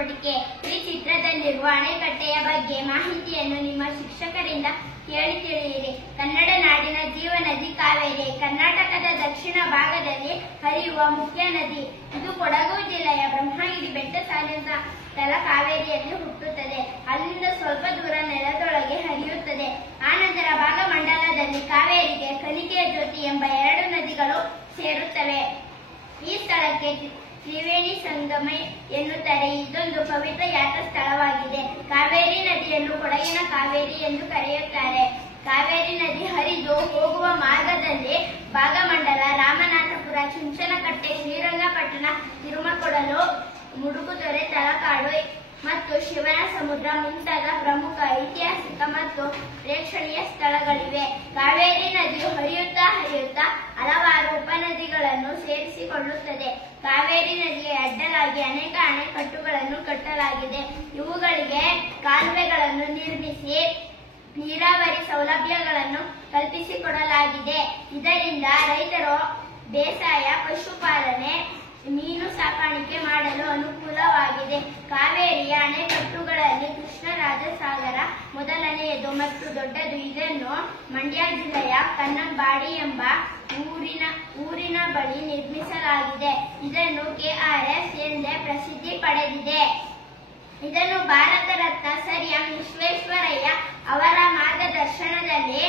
ಚಟುವಟಿಕೆ. ಈ ಚಿತ್ರದಲ್ಲಿರುವ ಅಣೆಕಟ್ಟೆಯ ಬಗ್ಗೆ ಮಾಹಿತಿಯನ್ನು ನಿಮ್ಮ ಶಿಕ್ಷಕರಿಂದ ಕೇಳಿ ತಿಳಿಯಿರಿ. ಕನ್ನಡ ನಾಡಿನ ಜೀವನದಿ ಕಾವೇರಿ ಕರ್ನಾಟಕದ ದಕ್ಷಿಣ ಭಾಗದಲ್ಲಿ ಹರಿಯುವ ಮುಖ್ಯ ನದಿ. ಇದು ಕೊಡಗು ಜಿಲ್ಲೆಯ ಬ್ರಹ್ಮಗಿರಿ ಬೆಟ್ಟ ಸಾಲಿನ ತಲ ಕಾವೇರಿಯಲ್ಲಿ ಹುಟ್ಟುತ್ತದೆ. ಅಲ್ಲಿಂದ ಸ್ವಲ್ಪ ದೂರ ನೆಲದೊಳಗೆ ಹರಿಯುತ್ತದೆ. ಆನಂತರ ಭಾಗಮಂಡಲದಲ್ಲಿ ಕಾವೇರಿಗೆ ಕಲಿಕೆಯ ಜ್ಯೋತಿ ಎಂಬ 2 ನದಿಗಳು ಸೇರುತ್ತವೆ. ಈ ಸ್ಥಳಕ್ಕೆ ತ್ರಿವೇಣಿ ಸಂಗಮ ಎನ್ನುತ್ತಾರೆ. ಇದೊಂದು ಪವಿತ್ರ ಯಾತ್ರಾ ಸ್ಥಳವಾಗಿದೆ. ಕಾವೇರಿ ನದಿಯನ್ನು ಕೊಡಗಿನ ಕಾವೇರಿ ಎಂದು ಕರೆಯುತ್ತಾರೆ. ಕಾವೇರಿ ನದಿ ಹರಿದು ಹೋಗುವ ಮಾರ್ಗದಲ್ಲಿ ಭಾಗಮಂಡಲ, ರಾಮನಾಥಪುರ, ಚುಂಚನಕಟ್ಟೆ, ಶ್ರೀರಂಗಪಟ್ಟಣ, ತಿರುಮಕೂಡಲು, ಮುಡುಕುತೊರೆ, ತಲಕಾಡು ಮತ್ತು ಶಿವನ ಸಮುದ್ರ ಮುಂತಾದ ಪ್ರಮುಖ ಐತಿಹಾಸಿಕ ಮತ್ತು ಪ್ರೇಕ್ಷಣೀಯ ಸ್ಥಳಗಳಿವೆ. ಕಾವೇರಿ ನದಿಯು ಹರಿಯುತ್ತಾ ಹಲವಾರು ಉಪನದಿಗಳನ್ನು ಸೇರಿಸಿಕೊಳ್ಳುತ್ತದೆ. ಕಾವೇರಿ ನದಿಗೆ ಅಡ್ಡಲಾಗಿ ಅನೇಕ ಅಣೆಕಟ್ಟುಗಳನ್ನು ಕಟ್ಟಲಾಗಿದೆ. ಇವುಗಳಿಗೆ ಕಾಲುವೆಗಳನ್ನು ನಿರ್ಮಿಸಿ ನೀರಾವರಿ ಸೌಲಭ್ಯಗಳನ್ನು ಕಲ್ಪಿಸಿಕೊಡಲಾಗಿದೆ. ಇದರಿಂದ ರೈತರು ಬೇಸಾಯ, ಪಶುಪಾಲನೆ, ಮೀನು ಸಾಕಾಣಿಕೆ ಮಾಡಲು ಅನುಕೂಲವಾಗಿದೆ. ಕಾವೇರಿಯ ಅಣೆಕಟ್ಟುಗಳಲ್ಲಿ ಕೃಷ್ಣರಾಜಸಾಗರ ಮೊದಲನೆಯದು ಮತ್ತು ದೊಡ್ಡದು. ಇದನ್ನು ಮಂಡ್ಯ ಜಿಲ್ಲೆಯ ಕನ್ನಂಬಾಡಿ ಎಂಬ ಊರಿನ ಬಳಿ ನಿರ್ಮಿಸಲಾಗಿದೆ. ಇದನ್ನು KRS ಎಂದೇ ಪ್ರಸಿದ್ಧಿ ಪಡೆದಿದೆ. ಇದನ್ನು ಭಾರತ ರತ್ನ ಸರ್ ಎಂ ವಿಶ್ವೇಶ್ವರಯ್ಯ ಅವರ ಮಾರ್ಗದರ್ಶನದಲ್ಲಿ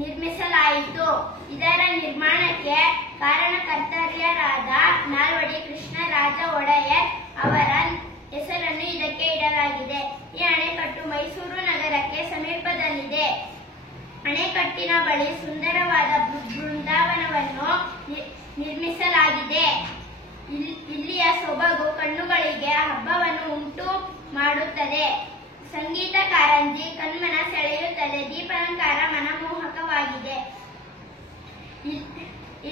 ನಿರ್ಮಿಸಲಾಯಿತು. ಇದರ ನಿರ್ಮಾಣಕ್ಕೆ ಕಾರಣಕರ್ತರಾದ ನಾಲ್ವಡಿ ಕೃಷ್ಣರಾಜ ಒಡೆಯರ್ ಅವರ ಹೆಸರನ್ನು ಇದಕ್ಕೆ ಇಡಲಾಗಿದೆ. ಈ ಅಣೆಕಟ್ಟು ಮೈಸೂರು ನಗರಕ್ಕೆ ಸಮೀಪದಲ್ಲಿದೆ. ಅಣೆಕಟ್ಟಿನ ಬಳಿ ಸುಂದರವಾದ ಬೃಂದಾವನವನ್ನು ನಿರ್ಮಿಸಲಾಗಿದೆ. ಇಲ್ಲಿಯ ಸೊಬಗು ಕಣ್ಣುಗಳಿಗೆ ಹಬ್ಬವನ್ನು ಉಂಟು ಮಾಡುತ್ತದೆ. ಸಂಗೀತ ಕಾರಂಜಿ ಕಣ್ಮನ ಸೆಳೆಯುತ್ತದೆ. ದೀಪಾಲಂಕಾರ ಮನಮೋಹಕವಾಗಿದೆ.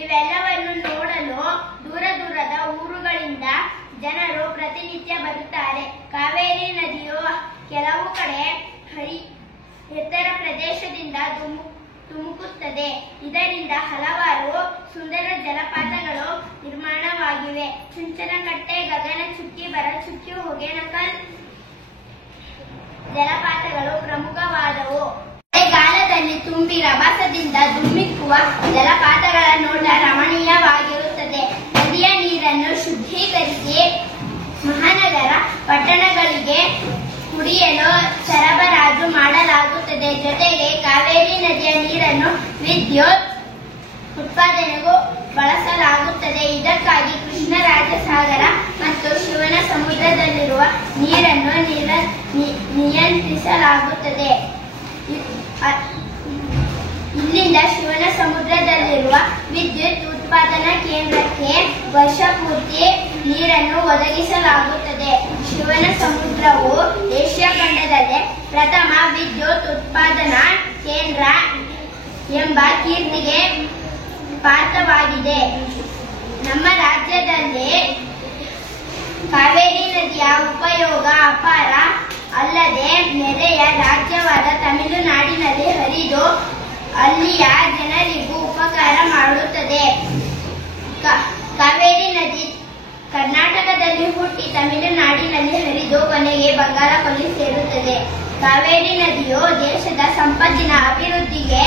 ಇವೆಲ್ಲವನ್ನು ನೋಡಲು ದೂರದ ಊರುಗಳಿಂದ ಜನರು ಪ್ರತಿನಿತ್ಯ ಬರುತ್ತಾರೆ. ಕಾವೇರಿ ನದಿಯು ಕೆಲವು ಕಡೆ ಎತ್ತರ ಪ್ರದೇಶದಿಂದ ಧುಮುಕುತ್ತದೆ. ಇದರಿಂದ ಹಲವಾರು ಸುಂದರ ಜಲಪಾತಗಳು ನಿರ್ಮಾಣವಾಗಿವೆ. ಚುಂಚನಕಟ್ಟೆ, ಗಗನಚುಕ್ಕಿ, ಭರಚುಕ್ಕಿ, ಹೊಗೇನಕಲ್ ಜಲಪಾತಗಳು ಪ್ರಮುಖವಾದವು. ಮಳೆಗಾಲದಲ್ಲಿ ತುಂಬಿ ರಭಸದಿಂದ ಧುಮ್ಮಿಕ್ಕುವ ಜಲಪಾತಗಳ ನೋಟ ರಮಣೀಯವಾಗಿರುತ್ತದೆ. ನದಿಯ ನೀರನ್ನು ಶುದ್ಧೀಕರಿಸಿ ಮಹಾನಗರ ಪಟ್ಟಣಗಳಿಗೆ ಕುಡಿಯಲು ಸರಬರಾಜು ಮಾಡಲಾಗುತ್ತದೆ. ಜೊತೆಗೆ ಕಾವೇರಿ ನದಿಯ ನೀರನ್ನು ವಿದ್ಯುತ್ ಉತ್ಪಾದನೆಗೂ ಬಳಸಲಾಗುತ್ತದೆ. ಇದಕ್ಕಾಗಿ ಕೃಷ್ಣರಾಜಸಾಗರ ಮತ್ತು ಶಿವನ ಸಮುದ್ರದಲ್ಲಿರುವ ನೀರನ್ನು ನಿಯಂತ್ರಿಸಲಾಗುತ್ತದೆ. ಇಲ್ಲಿಂದ ಶಿವನ ಸಮುದ್ರದಲ್ಲಿರುವ ವಿದ್ಯುತ್ ಉತ್ಪಾದನಾ ಕೇಂದ್ರಕ್ಕೆ ವರ್ಷಪೂರ್ತಿ ನೀರನ್ನು ಒದಗಿಸಲಾಗುತ್ತದೆ. ಶಿವನ ಸಮುದ್ರವು ಏಷ್ಯಾ ಖಂಡದಲ್ಲೇ ಪ್ರಥಮ ವಿದ್ಯುತ್ ಉತ್ಪಾದನಾ ಕೇಂದ್ರ ಎಂಬ ಕೀರ್ತಿಗೆ ಪಾತ್ರವಾಗಿದೆ. ನಮ್ಮ ರಾಜ್ಯದಲ್ಲಿ ಕಾವೇರಿ ನದಿಯ ಉಪಯೋಗ ಅಪಾರ. ಅಲ್ಲದೆ ನೆರೆಯ ರಾಜ್ಯವಾದ ತಮಿಳುನಾಡಿನಲ್ಲಿ ಹರಿದು ಅಲ್ಲಿಯ ಜನರಿಗೂ ಉಪಕಾರ ಮಾಡುತ್ತದೆ. ಕಾವೇರಿ ನದಿ ಕರ್ನಾಟಕದಲ್ಲಿ ಹುಟ್ಟಿ ತಮಿಳುನಾಡಿನಲ್ಲಿ ಹರಿದು ಕೊನೆಗೆ ಬಂಗಾಳ ಕೊಲ್ಲಿ ಸೇರುತ್ತದೆ. ಕಾವೇರಿ ನದಿಯು ದೇಶದ ಸಂಪತ್ತಿನ ಅಭಿವೃದ್ಧಿಗೆ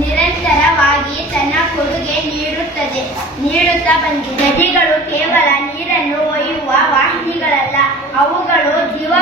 ನಿರಂತರವಾಗಿ ತನ್ನ ಕೊಡುಗೆ ನೀಡುತ್ತಾ ಬಂದಿದೆ. ನದಿಗಳು ಕೇವಲ ನೀರನ್ನು ಒಯ್ಯುವ ವಾಹಿನಿಗಳಲ್ಲ, ಅವುಗಳು ಜೀವ